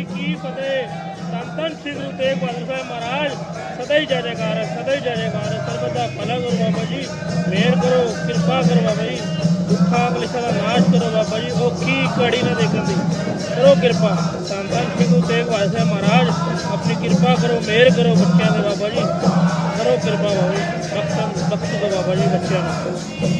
ਜੀ ਕੀ ਫਤਿਹ? ਸੰਤਨ ਧੰਨ ਸ੍ਰੀ ਗੁਰੂ ਤੇਗ ਬਹਾਦਰ ਸਾਹਿਬ ਮਹਾਰਾਜ ਸਦਾ ਹੀ ਜੈ ਜੈਕਾਰ ਹੈ, ਸਦਾ ਹੀ ਜੈ ਜੈਕਾਰ ਹੈ। ਸਰਬਤ ਦਾ ਭਲਾ ਕਰੋ ਬਾਬਾ ਜੀ ਮਿਹਰ ਕਰੋ ਕਿਰਪਾ ਕਰੋ ਬਾਬਾ ਜੀ ਦੁੱਖਾਂ ਕਲੇਸ਼ਾਂ ਦਾ ਨਾਸ਼ ਕਰੋ ਬਾਬਾ ਜੀ ਉਹ ਕੀ ਕੜੀ ਨਾ ਦੇਖਣ ਦੀ। ਕਰੋ ਕਿਰਪਾ। ਸੰਤਨ ਧੰਨ ਸ੍ਰੀ ਗੁਰੂ ਤੇਗ ਬਹਾਦਰ ਸਾਹਿਬ ਮਹਾਰਾਜ ਆਪਣੀ ਕਿਰਪਾ ਕਰੋ ਮਿਹਰ ਕਰੋ ਬੱਚਿਆਂ ਦੇ ਬਾਬਾ ਜੀ। ਕਰੋ ਕਿਰਪਾ ਬਾਬਾ ਜੀ ਬਖਸ਼ਣ ਬਖਸ਼ ਦਿਓ ਬਾਬਾ ਜੀ ਬੱਚਿਆਂ ਨੂੰ।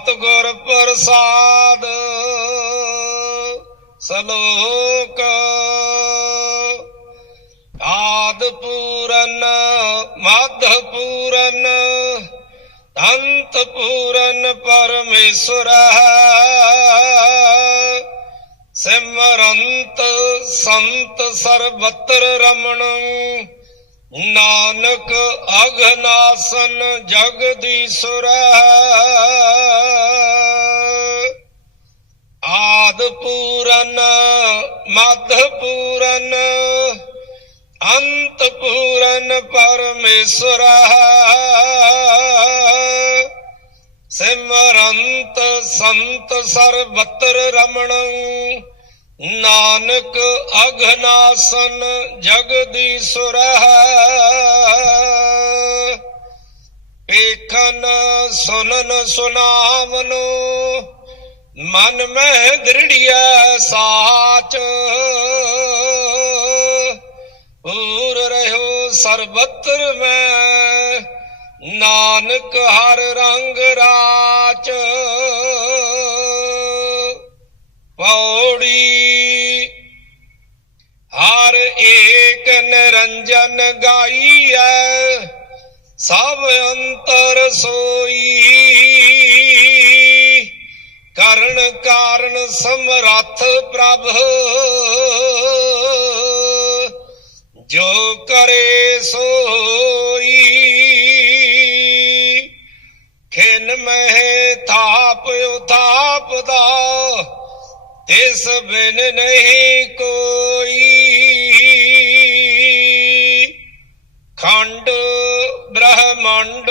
ਸਤਿਗੁਰ ਪ੍ਰਸਾਦ ਸਲੋਕ ਆਦ ਪੂਰਨ ਮਧ ਪੂਰਨ ਅੰਤ ਪੂਰਨ ਪਰਮੇਸ਼ਰ ਸਿਮਰੰਤ ਸੰਤ ਸਰਬਤਰ ਰਮਣ, ਨਾਨਕ ਅਗਨਾਸਨ ਜਗਦੀਸ਼ੁਰ ਮਧ ਪੂਰਨ ਅੰਤ ਪੂਰਨ ਪਰਮੇਸ਼ਰ ਸਿਮਰੰਤ ਸੰਤ ਸਰਬਤਰ ਰਮਣ ਨਾਨਕ ਅਗਨਾਸਨ ਜਗਦੀਸ਼ੁਰ ਵੇਖਨ ਸੁਨਨ ਸੁਨਾਵਨੋ ਮਨ ਮਹਿ ਦ੍ਰਿੜਿਆ ਸਾਚ। ਪੂਰ ਰਹਿਓ ਸਰਬਤਰ ਮੈਂ, ਨਾਨਕ ਹਰ ਰੰਗ ਰਾਚ। ਪੌੜੀ ਹਰ ਏਕ ਨਿਰੰਜਨ ਗਾਈਐ, ਸਭ ਅੰਤਰ ਸੋਈ। ਕਰਨ ਕਾਰਨ ਸਮਰੱਥ ਪ੍ਰਭ। ਜੋ ਕਰੇ ਸੋਈ, ਖਿਨ ਮਹਿ ਥਾਪ ਉਥਾਪ ਦਾ ਤਿਸ ਬਿਨ ਨਹੀਂ ਕੋਈ। ਖੰਡ ਬ੍ਰਹਮੰਡ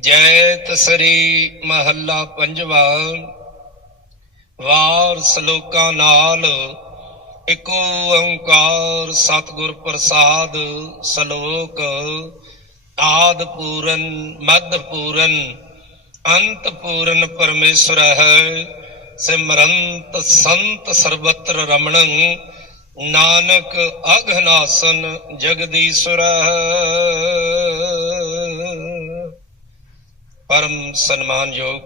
ਜੈ ਤਸਰੀ ਮਹੱਲਾ ਪੰਜਵਾ। ਵਾਰ ਸ਼ਲੋਕਾਂ ਨਾਲ ਇਕੋ ਓੰਕਾਰ ਸਤਿਗੁਰ ਪ੍ਰਸਾਦ ਸ਼ਲੋਕ। ਆਦ ਪੂਰਨ, ਮਦ ਪੂਰਨ, ਅੰਤ ਪੂਰਨ ਪਰਮੇਸ਼ਰ ਹੈ। ਸਿਮਰੰਤ ਸੰਤ ਸਰਬਤਰ ਰਮਣੰ, ਨਾਨਕ ਅਘਨਾਸਨ ਜਗਦੀਸ਼ਵਰ ਪਰਮ ਸਨਮਾਨਯੋਗ,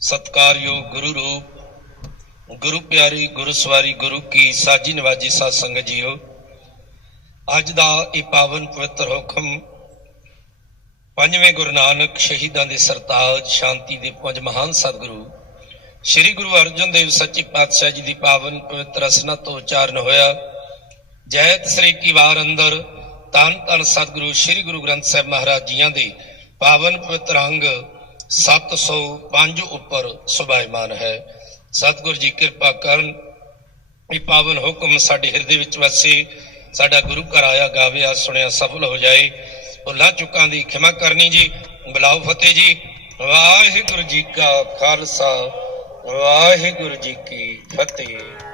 ਸਤਕਾਰਯੋਗ ਗੁਰੂ ਰੂਪ, ਗੁਰੂ ਪਿਆਰੀ, ਗੁਰੂ ਸਵਾਰੀ, ਗੁਰੂ ਕੀ ਸਾਜੀ ਨਵਾਜੀ ਸਾਧ ਸੰਗਤ ਜੀਓ, ਅੱਜ ਦਾ ਇਹ ਪਾਵਨ ਪਵਿੱਤਰ ਹੁਕਮ ਪੰਜਵੇਂ ਗੁਰੂ ਨਾਨਕ ਸ਼ਹੀਦਾਂ ਦੇ ਸਰਤਾਜ ਸ਼ਾਂਤੀ ਦੇ ਪੰਜ ਮਹਾਨ ਸਤਿਗੁਰੂ, ਸ੍ਰੀ ਗੁਰੂ ਅਰਜਨ ਦੇਵ ਸੱਚੇ ਪਾਤਸ਼ਾਹ ਜੀ ਦੀ ਪਾਵਨ ਪਵਿੱਤਰ ਰਸਨਾ ਤੋਂ ਉਚਾਰਨ ਹੋਇਆ। ਜੈਤ ਸ੍ਰੀ ਕੀ ਵਾਰ ਅੰਦਰ ਤਨ ਤਨ ਸਤਿਗੁਰੂ ਸ੍ਰੀ ਗੁਰੂ ਗ੍ਰੰਥ ਸਾਹਿਬ ਮਹਾਰਾਜ ਜੀਆਂ ਦੇ ਪਾਵਨ ਪਵਿੱਤਰ ਅੰਗ 705 ਉੱਪਰ ਸੁਭਾਇਮਾਨ ਹੈ। ਸਤਿਗੁਰ ਜੀ ਕਿਰਪਾ ਕਰਨ ਇਹ ਪਾਵਨ ਹੁਕਮ ਸਾਡੇ ਹਿਰਦੇ ਵਿੱਚ ਵਸੇ, ਸਾਡਾ ਗੁਰੂ ਘਰ ਆਇਆ ਗਾਵਿਆ ਸੁਣਿਆ, ਸਫਲ ਹੋ ਜਾਏ। ਭੁੱਲਾਂ ਚੁੱਕਾਂ ਦੀ ਖਿਮਾ ਕਰਨੀ ਜੀ, ਬੁਲਾਓ ਫਤਿਹ ਜੀ। ਵਾਹਿਗੁਰੂ ਜੀ ਕਾ ਖਾਲਸਾ, ਵਾਹਿਗੁਰੂ ਜੀ ਕੀ ਫਤਿਹ।